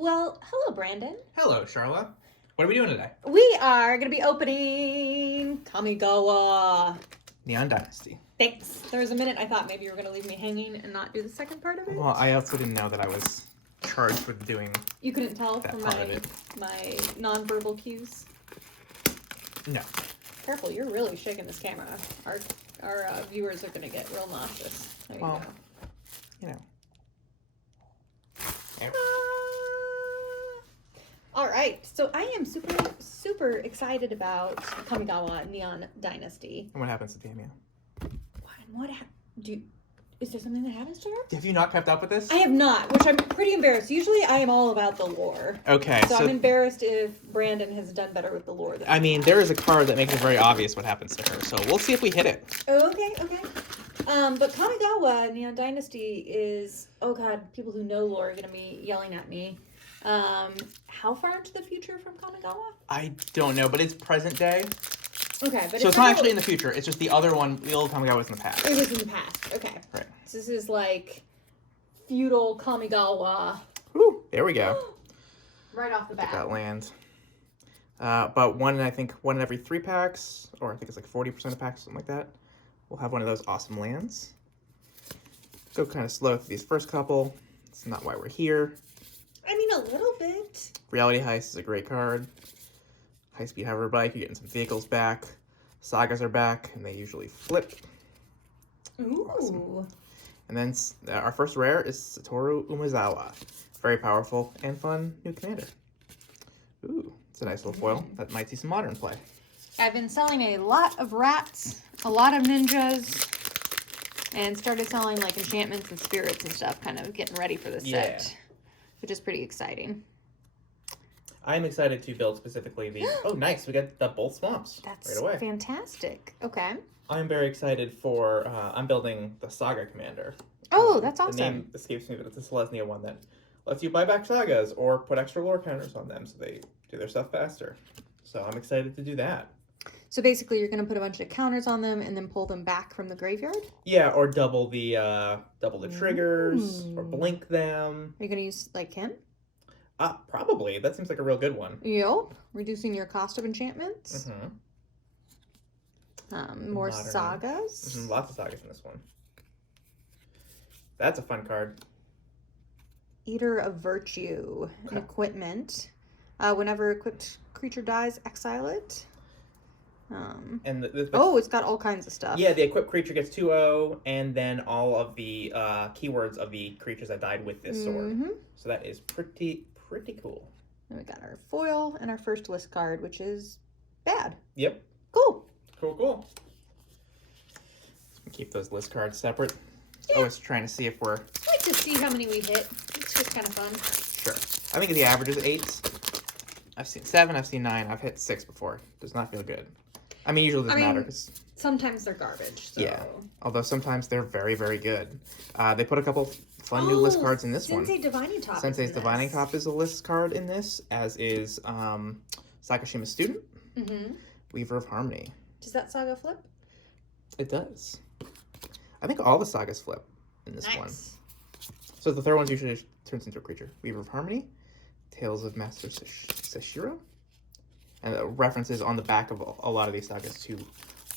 Well, hello, Brandon. Hello, Charlotte. What are we doing today? We are going to be opening Kamigawa. Neon Dynasty. Thanks. There was a minute I thought maybe you were going to leave me hanging and not do the second part of it. Well, I also didn't know that I was charged with doing. You couldn't tell that from part of it. my nonverbal cues? No. Careful, you're really shaking this camera. Our viewers are going to get real nauseous. There you Well, go. you know. All right, so I am super excited about Kamigawa Neon Dynasty. And what happens to Damia? Is there something that happens to her? Have you not kept up with this? I have not, which I'm pretty embarrassed. Usually I am all about the lore. Okay, So I'm embarrassed if Brandon has done better with the lore than I mean, there is a card that makes it very obvious what happens to her, so we'll see if we hit it. Okay. But Kamigawa Neon Dynasty is, oh god, people who know lore are going to be yelling at me. How far into the future from Kamigawa? I don't know, but it's present day. Okay, but So it's not actually in the future. It's just the other one, the old Kamigawa was in the past. It was in the past. Okay. Right. So this is like feudal Kamigawa. Woo, there we go. Right off the bat. That land. But one in every 3 packs, or I think it's like 40% of packs, something like that, we'll have one of those awesome lands. Go kind of slow through these first couple. It's not why we're here. I mean, a little bit. Reality Heist is a great card. High Speed Hover Bike, you're getting some vehicles back. Sagas are back, and they usually flip. Ooh. Awesome. And then our first rare is Satoru Umazawa. Very powerful and fun new commander. Ooh, it's a nice little foil that might see some modern play. I've been selling a lot of rats, a lot of ninjas, and started selling like enchantments and spirits and stuff, kind of getting ready for the set, which is pretty exciting. I'm excited to build specifically the... Oh, nice. We got the both swamps right away. That's fantastic. Okay. I'm very excited for... I'm building the Saga Commander. Oh, that's awesome. The name escapes me, but it's a Selesnya one that lets you buy back Sagas or put extra lore counters on them so they do their stuff faster. So I'm excited to do that. So basically you're going to put a bunch of counters on them and then pull them back from the graveyard? Yeah, or double the triggers, or blink them. Are you going to use, like, him? Probably. That seems like a real good one. Yep. Reducing your cost of enchantments. More Modern. sagas. Lots of sagas in this one. That's a fun card. Eater of Virtue. Okay. Equipment. Whenever equipped creature dies, exile it. And it's got all kinds of stuff. Yeah, the equipped creature gets 2/0, and then all of the keywords of the creatures that died with this sword. So that is pretty cool. Then we got our foil and our first list card, which is bad. Yep. Cool. Cool. Keep those list cards separate. Yeah. Always trying to see if we're... I like to see how many we hit. It's just kind of fun. Sure. I think the average is 8. I've seen 7, I've seen 9, I've hit 6 before. Does not feel good. I mean, usually it doesn't matter because... Sometimes they're garbage, so... Yeah. Although sometimes they're very, very good. They put a couple fun new list cards in this one. Sensei Divining Top. Sensei's Divining Top is a list card in this, as is Sakashima's Student. Weaver of Harmony. Does that saga flip? It does. I think all the sagas flip in this one. Nice. So the third one usually turns into a creature. Weaver of Harmony, Tales of Master Seshiro, and the references on the back of a lot of these sagas to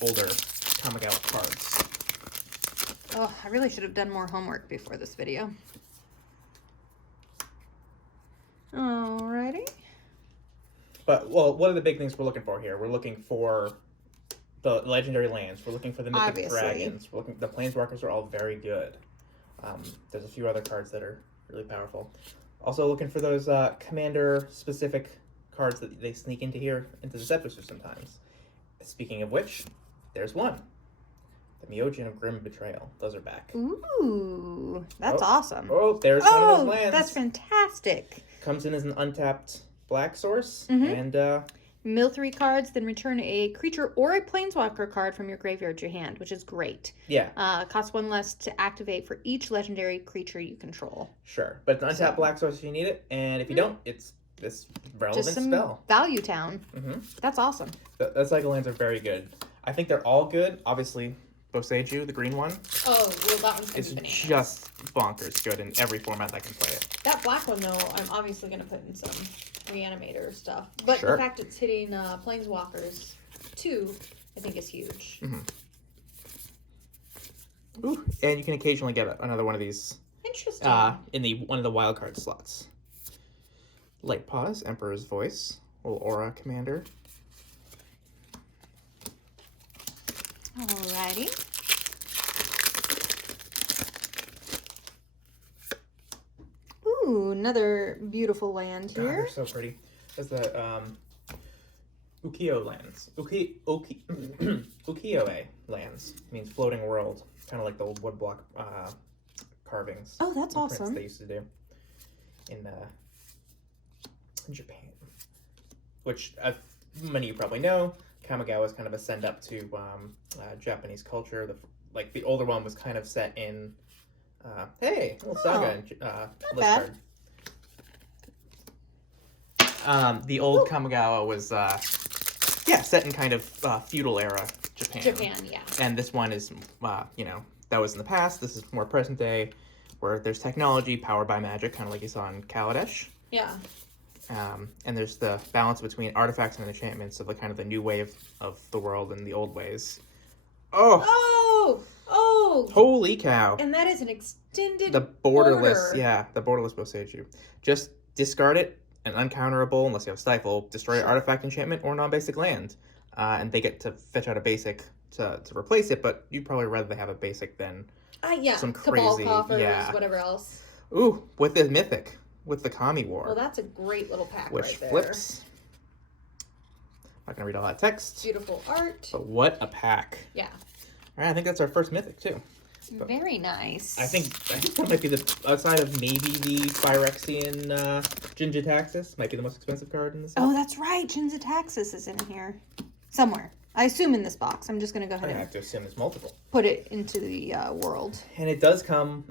older Kamigawa cards. Oh, I really should have done more homework before this video. Alrighty. But, well, what are the big things we're looking for here? We're looking for the legendary lands. We're looking for the mythic dragons. The planeswalkers are all very good. There's a few other cards that are really powerful. Also looking for those commander-specific cards that they sneak into here, into the Scepter sometimes. Speaking of which, there's one. The Myojin of Grim Betrayal. Those are back. Ooh, that's awesome. Oh, there's one of those lands. That's fantastic. Comes in as an untapped black source, and Mill 3 cards, then return a creature or a planeswalker card from your graveyard to your hand, which is great. Yeah. Costs 1 less to activate for each legendary creature you control. Sure, but it's an untapped black source if you need it, and if you don't, it's this relevant Just some spell. Value Town. That's awesome. The cycle lands are very good. I think they're all good. Obviously, Boseiju, the green one. Oh, well, that one's going to be bananas. Just bonkers good in every format that can play it. That black one, though, I'm obviously going to put in some reanimator stuff. But Sure. the fact it's hitting planeswalkers, too, I think is huge. Mm-hmm. Ooh, and you can occasionally get another one of these. Interesting. In one of the wildcard slots. Light Pause, Emperor's Voice, little aura commander. Alrighty. Ooh, another beautiful land God, here. they're so pretty. There's the Ukiyo lands. Ukiyo-e lands means floating world, kind of like the old woodblock carvings. Oh, that's awesome. They used to do in Japan, which many of you probably know. Kamigawa is kind of a send up to Japanese culture. The older one was kind of set in little saga list bad. card. The old Kamigawa was set in kind of feudal era Japan. Japan, yeah. And this one is that was in the past. This is more present day, where there's technology powered by magic, kind of like you saw in Kaladesh. Yeah. And there's the balance between artifacts and enchantments of the new way of the world and the old ways. Oh! Holy cow! And that is an extended the borderless, the borderless Boseiju. Just discard it, and uncounterable unless you have Stifle, destroy an artifact, enchantment, or non-basic land. And they get to fetch out a basic to replace it, but you'd probably rather they have a basic than some crazy... Cabal coffers, whatever else. Ooh, with the mythic. With the Kami War. Well, that's a great little pack which right there. Flips. Not going to read all that text. Beautiful art. But what a pack. Yeah. All right, I think that's our first mythic, too. But very nice. I think that might be outside of maybe the Phyrexian Jin-Gitaxias, might be the most expensive card in the set. Oh, that's right. Jin-Gitaxias is in here. Somewhere. I assume in this box. I'm just going to go ahead I have to assume it's multiple. Put it into the world. And it does come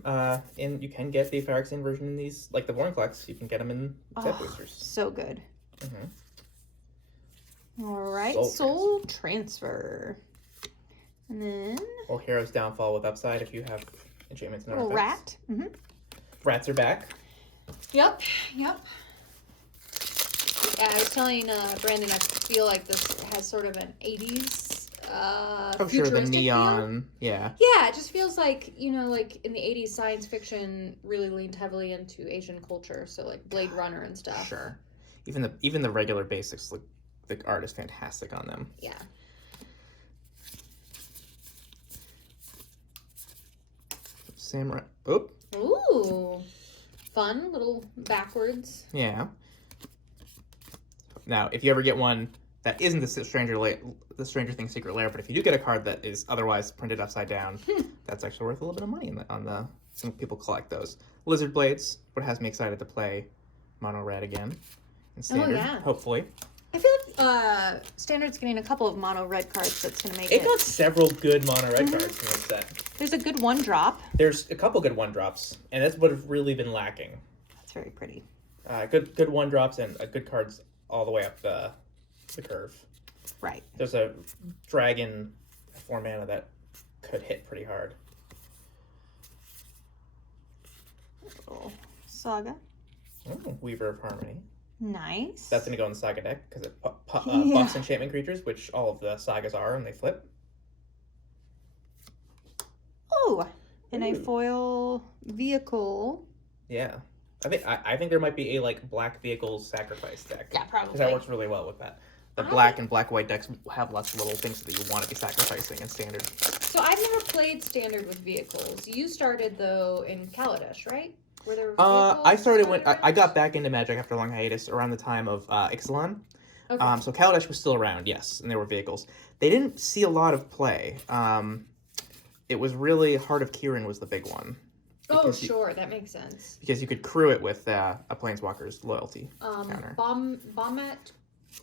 you can get the Phyrexian version in these, like the Vorinclex. You can get them in set boosters. So good. Mm-hmm. All right. Soul transfer. And then... Well, Hero's Downfall with upside if you have enchantments and artifacts. Rat. Mm-hmm. Rats are back. Yep. Yeah, I was telling Brandon, I feel like this has sort of an 80s sure, the neon. Feel. Yeah, it just feels like, like in the 80s, science fiction really leaned heavily into Asian culture, so like Blade Runner and stuff. Sure. Even the regular basics, look, the art is fantastic on them. Yeah. Samurai. Ooh. Fun little backwards. Yeah. Now, if you ever get one that isn't the Stranger Things Secret Lair, but if you do get a card that is otherwise printed upside down, that's actually worth a little bit of money some people collect those. Lizard Blades, what has me excited to play mono red again in Standard, hopefully. I feel like Standard's getting a couple of mono red cards that's going to make it. It got several good mono red cards in this set. There's a good 1-drop. There's a couple good 1-drops, and that's what has really been lacking. That's very pretty. Good 1-drops and good cards all the way up the curve. Right. There's a dragon 4 mana that could hit pretty hard. Saga. Oh, Weaver of Harmony. Nice. That's going to go in the Saga deck because it buffs enchantment creatures, which all of the Sagas are, and they flip. Oh, and a foil vehicle. Yeah. I think there might be a black vehicles sacrifice deck. Yeah, probably. Because that works really well with that. The black and black-white decks have lots of little things that you want to be sacrificing in Standard. So I've never played Standard with vehicles. You started, though, in Kaladesh, right? Were there vehicles? I started when I got back into Magic after a long hiatus around the time of Ixalan. Okay. So Kaladesh was still around, yes, and there were vehicles. They didn't see a lot of play. It was really Heart of Kirin was the big one. Sure, that makes sense. Because you could crew it with a Planeswalker's loyalty counter. Bomat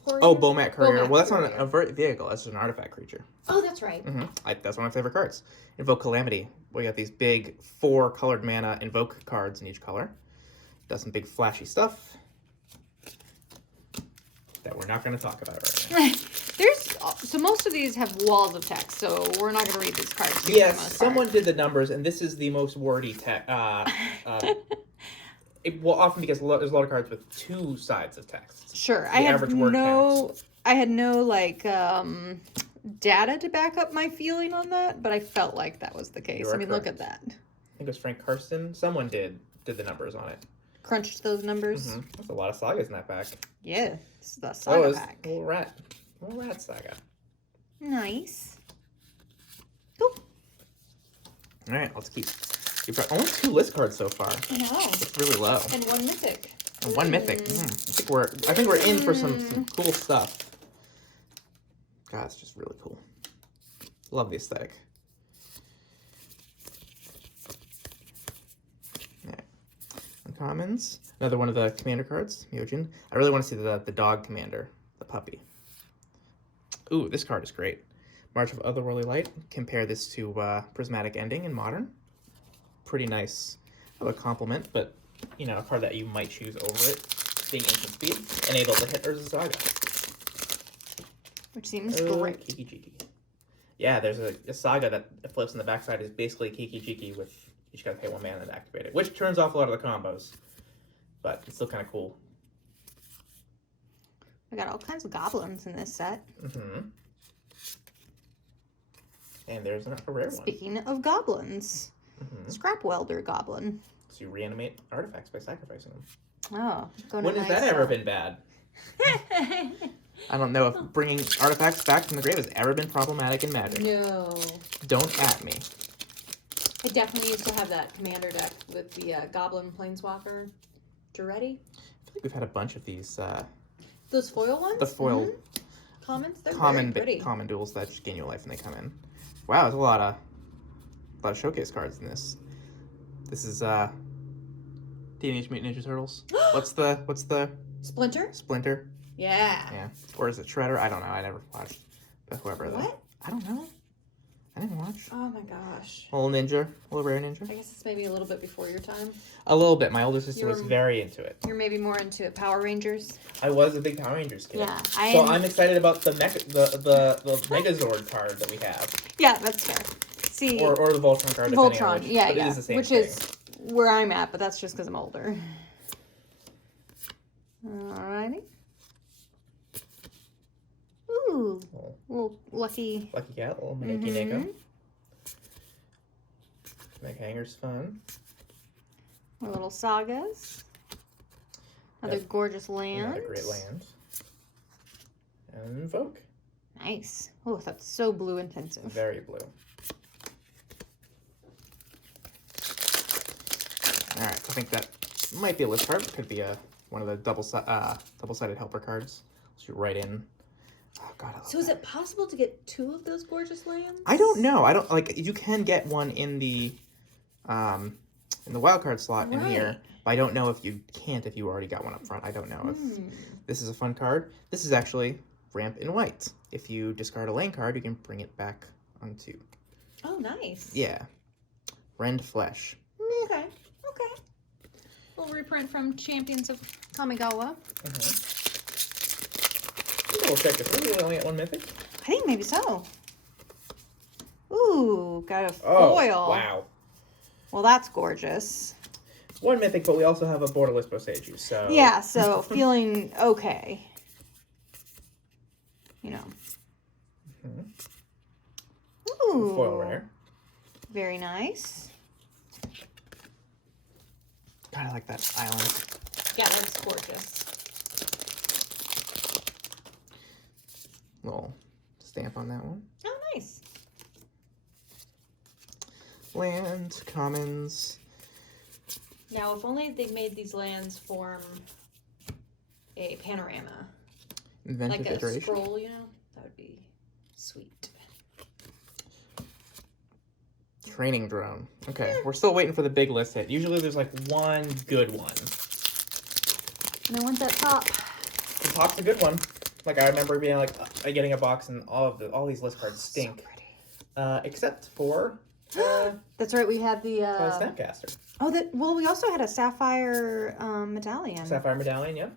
Courier? Oh, Bomat Courier. Well, that's Courier. not a vehicle. That's just an artifact creature. Oh, that's right. Mm-hmm. That's one of my favorite cards. Invoke Calamity. We got these big 4 colored mana invoke cards in each color. Does some big flashy stuff that we're not going to talk about right now. So most of these have walls of text, so we're not going to read these cards. Yes, someone did the numbers, and this is the most wordy text. Often because there's a lot of cards with two sides of text. Sure, I had no like data to back up my feeling on that, but I felt like that was the case. I mean, correct. Look at that. I think it was Frank Karsten. Someone did the numbers on it. Crunched those numbers. Mm-hmm. That's a lot of sagas in that pack. Yeah, this is the saga pack. Little rat saga. Nice. Cool. All right, let's keep only 2 list cards so far. I know. It's really low. And 1 mythic. And 1 mythic. I think we're in for some cool stuff. God, it's just really cool. Love the aesthetic. Alright. Uncommons. Another one of the commander cards, Myojin. I really want to see the dog commander, the puppy. Ooh, this card is great. March of Otherworldly Light. Compare this to Prismatic Ending in Modern. Pretty nice of a compliment, but you know, a card that you might choose over it, being instant speed and able to hit Urza Saga. Which seems great. Kiki Jiki. Yeah, there's a saga that flips on the backside is basically Kiki Jiki with you just gotta pay 1 mana to activate it, which turns off a lot of the combos, but it's still kind of cool. We got all kinds of goblins in this set. Mm-hmm. And there's a rare one. Speaking of goblins. Mm-hmm. Scrap Welder Goblin. So you reanimate artifacts by sacrificing them. Oh, when has that ever been bad? I don't know if bringing artifacts back from the grave has ever been problematic in Magic. No. Don't at me. I definitely used to have that commander deck with the Goblin Planeswalker. Duretti. I feel like we've had a bunch of these. Those foil ones? The foil. Mm-hmm. Commons? They're very pretty. Common duels that just gain you life when they come in. Wow, there's a lot of showcase cards in this. This is Teenage Mutant Ninja Turtles. What's the Splinter? Splinter. Yeah. Yeah. Or is it Shredder? I don't know. I never watched. But whoever. What? I don't know. I didn't watch. Oh my gosh. A little ninja. A little rare ninja. I guess it's maybe a little bit before your time. A little bit. My older sister was very into it. You're maybe more into Power Rangers. I was a big Power Rangers kid. Yeah. I'm excited about the Megazord card that we have. Yeah, that's fair. See. Or the Voltron card. Voltron. Yeah. It is the same which thing. Is where I'm at, but that's just because I'm older. Alrighty. Ooh, little lucky cat, little Maneki Neko. Make hangers fun. More little sagas. Another gorgeous land. Another great land. And Invoke. Nice. Oh, that's so blue intensive. Very blue. Alright, I think that might be a list card. It could be one of the double-sided helper cards. Shoot right in. Oh god, I love is it possible to get 2 of those gorgeous lands? I don't know. I don't like. You can get one in the wild card slot in here, but I don't know if you can't if you already got one up front. I don't know if this is a fun card. This is actually ramp in white. If you discard a lane card, you can bring it back onto. Oh, nice. Yeah, Rend Flesh. Okay. Little reprint from Champions of Kamigawa. We'll check this. Are we only at 1 mythic? I think maybe so. Ooh, got a foil. Oh, wow. Well, that's gorgeous. 1 mythic, but we also have a borderless Boseiju, so... Yeah, so feeling okay. You know. Ooh. Foil rare. Very nice. God, I like that island. Yeah, that's gorgeous. Little stamp on that one. Oh, nice. Land, commons. Now, if only they made these lands form a panorama. Inventive like a iteration. scroll, you know? That would be sweet. Training drone. Okay, we're still waiting for the big list hit. Usually there's like one good one. And I want that top. The top's a good one. Like I remember being like getting a box and all these list cards stink. So except for that's right, we had the Snapcaster. Oh, we also had a sapphire medallion. Sapphire medallion, yeah.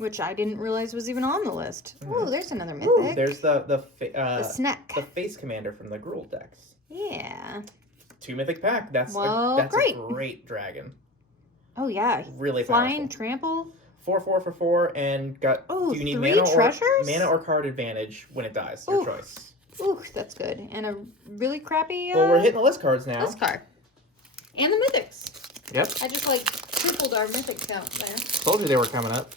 Which I didn't realize was even on the list. Mm-hmm. Ooh, there's another mythic. Ooh, there's the snack. the face commander from the Gruul decks. Yeah. 2 mythic pack. That's great. a great dragon. Oh yeah. Really Flying powerful. trample. 4/4 for 4 and got. Oh, do you need 3 treasures? Mana or card advantage when it dies? Your choice. Ooh, that's good. And a really crappy. Well, we're hitting the list cards now. List card. And the mythics. Yep. I just like tripled our mythic count there. Told you they were coming up.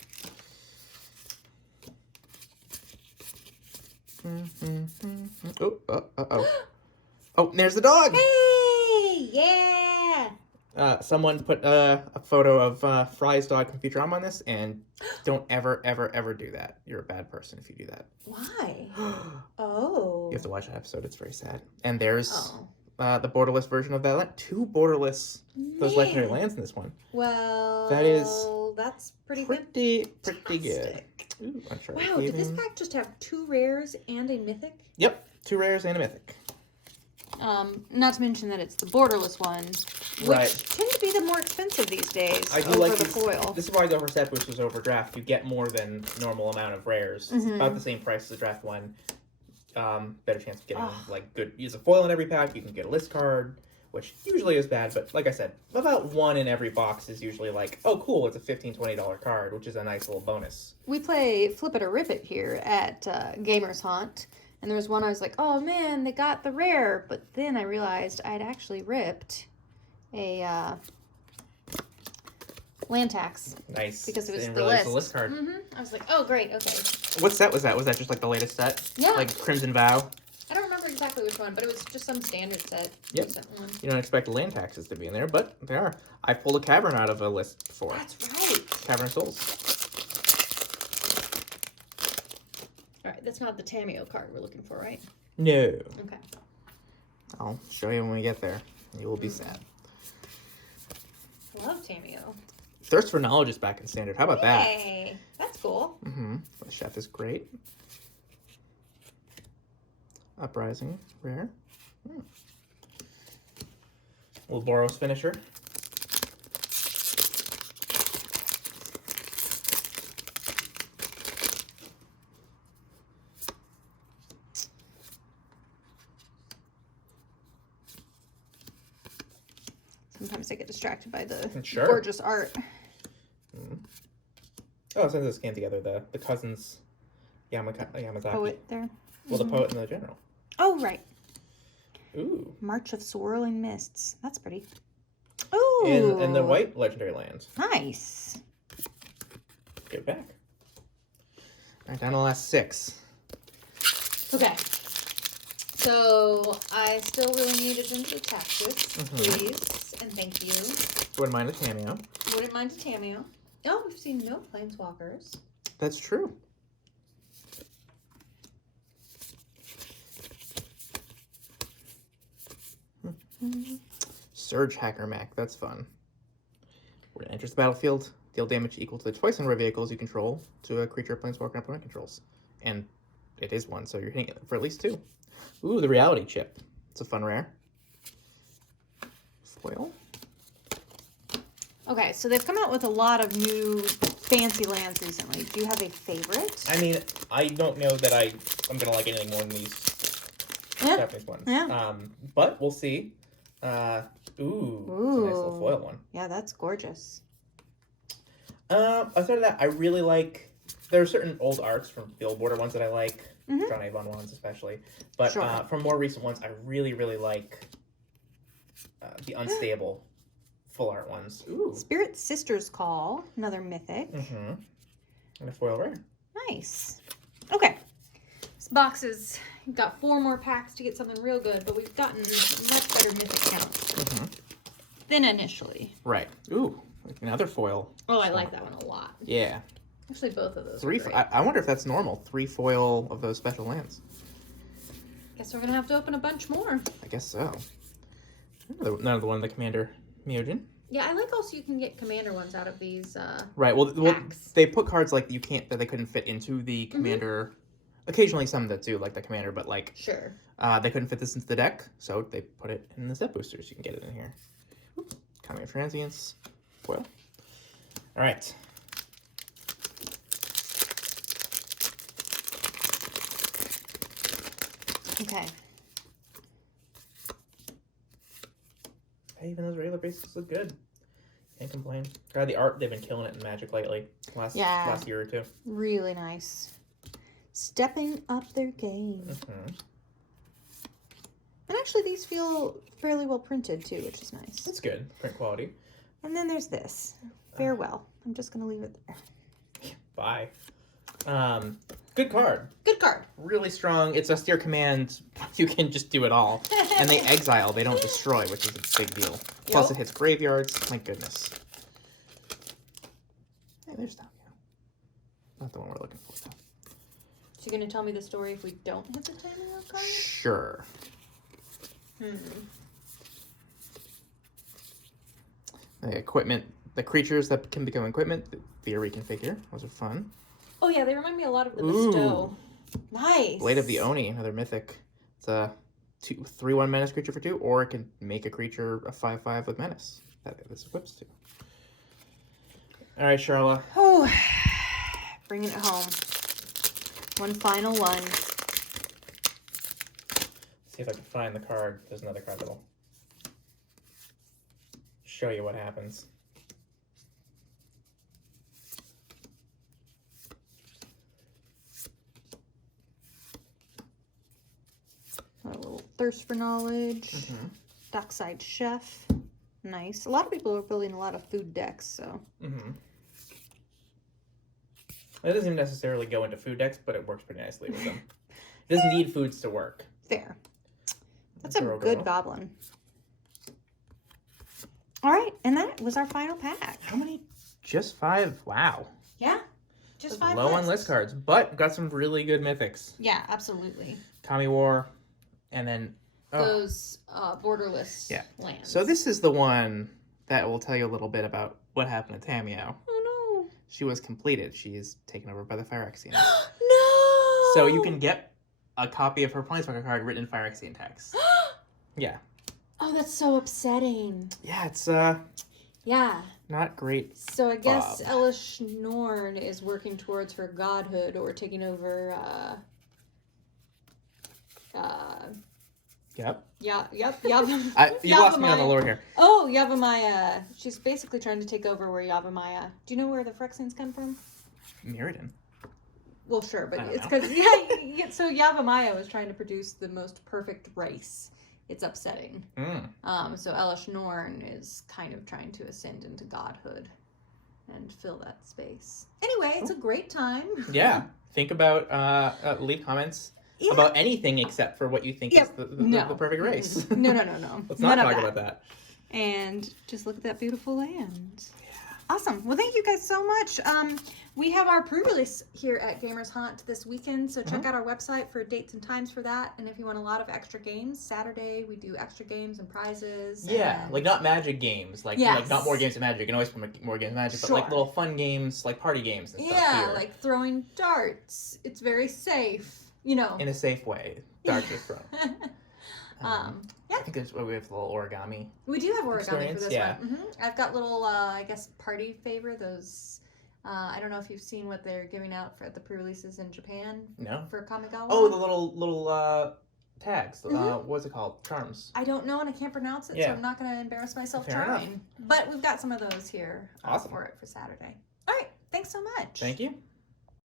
Oh, there's the dog! Hey! Yeah! Someone put a photo of Fry's dog from Futurama on this, and don't ever, ever, ever do that. You're a bad person if you do that. Why? Oh. You have to watch that episode. It's very sad. And there's the borderless version of that. 2 borderless those legendary lands in this one. Well, that's pretty good. Pretty good. Ooh, wow, did this pack just have 2 rares and a mythic? Yep, 2 rares and a mythic. Not to mention that it's the borderless one, which tend to be the more expensive these days. I do over like the foil. This is why the set boosters over draft. You get more than normal amount of rares. It's about the same price as the draft one. Better chance of getting like good. Use a foil in every pack. You can get a list card, which usually is bad, but like I said, about 1 in every box is usually like, oh cool, it's a $15-$20 card, which is a nice little bonus. We play Flip It or Rip It here at Gamers Haunt. And there was one I was like, oh man, they got the rare. But then I realized I'd actually ripped a land tax. Nice. Because it was Didn't the realize list. The list card. I was like, oh great, okay. What set was that? Was that just like the latest set? Yeah. Like Crimson Vow? I don't remember exactly which one, but it was just some standard set. Yep. One. You don't expect land taxes to be in there, but they are. I pulled a Cavern out of a list before. That's right. Cavern of Souls. All right, that's not the Tameo card we're looking for, right? No. Okay. I'll show you when we get there. You will be sad. Love Tameo. Thirst for Knowledge is back in standard. How about that? Hey, that's cool. The chef is great. Uprising, rare. Boros Finisher. Sometimes I get distracted by the Sure. gorgeous art. Oh, since this came together, the cousins, Yamazaki. Poet there. Well, the poet and the general. Oh, right. Ooh. March of Swirling Mists. That's pretty. Ooh. And the white legendary land. Nice. Get it back. All right, down to the last 6. Okay. So, I still really need a Untitled Chapter, please. And thank you. Wouldn't mind a cameo. Wouldn't mind a Tameo. Oh, we've seen no planeswalkers. That's true. Surge Hacker Mech. That's fun. When it enters the battlefield, deal damage equal to the twice number of vehicles you control to a creature planeswalker opponent controls. And it is 1, so you're hitting it for at least 2. Ooh, the Reality Chip. It's a fun rare. Foil. Okay, so they've come out with a lot of new fancy lands recently. Do you have a favorite? I mean, I don't know that I'm going to like anything more than these Japanese ones. Yeah. But we'll see. Ooh. It's a nice little foil one. Yeah, that's gorgeous. Outside of that, I really like... There are certain old arts from Billboarder ones that I like. John Avon ones especially. But from more recent ones, I really, really like the Unstable full art ones. Ooh. Spirit Sister's Call, another mythic. And a foil rare. Nice. Okay. This box has got 4 more packs to get something real good, but we've gotten much better mythic count than initially. Right. Ooh, another foil. Oh, I like that one a lot. Yeah. Actually, both of those 3. are great. I wonder if that's normal. 3 foil of those special lands. Guess we're going to have to open a bunch more. I guess so. Another one of the Commander Myojin. Yeah, I like also you can get Commander ones out of these right, well, packs. They put cards like that they couldn't fit into the Commander. Occasionally some that do, like the Commander, but like... Sure. They couldn't fit this into the deck, so they put it in the set boosters. You can get it in here. Coming of Transience. Foil. Alright. Okay. Hey, even those regular bases look good. Can't complain. God, the art, they've been killing it in Magic lately. Last year or two. Really nice. Stepping up their game. Mm-hmm. And actually, these feel fairly well printed, too, which is nice. That's good. Print quality. And then there's this. Farewell. I'm just going to leave it there. Bye. Good card. Good card. Really strong. It's a steer command. You can just do it all. And they exile. They don't destroy, which is a big deal. Plus it hits graveyards. My goodness. Hey, there's Tamio. Not the one we're looking for, though. So you're going to tell me the story if we don't hit the Tamio card? Sure. The equipment, the creatures that can become equipment via reconfigure. Those are fun. Oh yeah, they remind me a lot of the Bestow. Nice. Blade of the Oni, another mythic. It's a 3/1 menace creature for 2, or it can make a creature a 5/5 with menace. That this equips to. All right, Charla. Oh, bringing it home. One final one. See if I can find the card. There's another card that'll show you what happens. A little Thirst for Knowledge. Mm-hmm. Dockside Chef. Nice. A lot of people are building a lot of food decks, so. Mm-hmm. It doesn't even necessarily go into food decks, but it works pretty nicely with them. It doesn't need foods to work. Fair. That's a good goblin. All right, and that was our final pack. How many? Just 5? Wow. Yeah, just 5 low on list cards, but got some really good mythics. Yeah, absolutely. Kami War, and then... Those borderless lands. So this is the one that will tell you a little bit about what happened to Tamio. Oh, no. She was completed. She is taken over by the Phyrexians. No! So you can get a copy of her Planeswalker card written in Phyrexian text. Yeah. Oh, that's so upsetting. Yeah, it's yeah. not great. So I guess Elish Norn is working towards her godhood or taking over Yep. Yep. You lost me on the lore here. Oh, Yavimaya. She's basically trying to take over where Yavimaya. Do you know where the Phyrexians come from? Mirrodin. Well, sure, but it's know. because so Yavimaya was trying to produce the most perfect race. It's upsetting. So Elish Norn is kind of trying to ascend into godhood and fill that space. Anyway, it's a great time. Yeah. Think about leave comments about anything except for what you think is the perfect race. No. Let's not talk about that. And just look at that beautiful land. Awesome. Well, thank you guys so much. We have our pre-release here at Gamers Haunt this weekend, so check out our website for dates and times for that. And if you want a lot of extra games, Saturday we do extra games and prizes. Yeah, like not Magic games, like not more games of Magic. You can always put more games of Magic, but like little fun games, like party games and stuff. Yeah, like throwing darts. It's very safe, you know. In a safe way, darts are thrown. I think we have a little origami. We do have origami for this one. Mm-hmm. I've got little, I guess, party favor. Those, I don't know if you've seen what they're giving out for the pre-releases in Japan. No. For Kamigawa. Oh, the little tags. What's it called? Charms. I don't know, and I can't pronounce it, so I'm not going to embarrass myself trying. But we've got some of those here for it for Saturday. All right. Thanks so much. Thank you.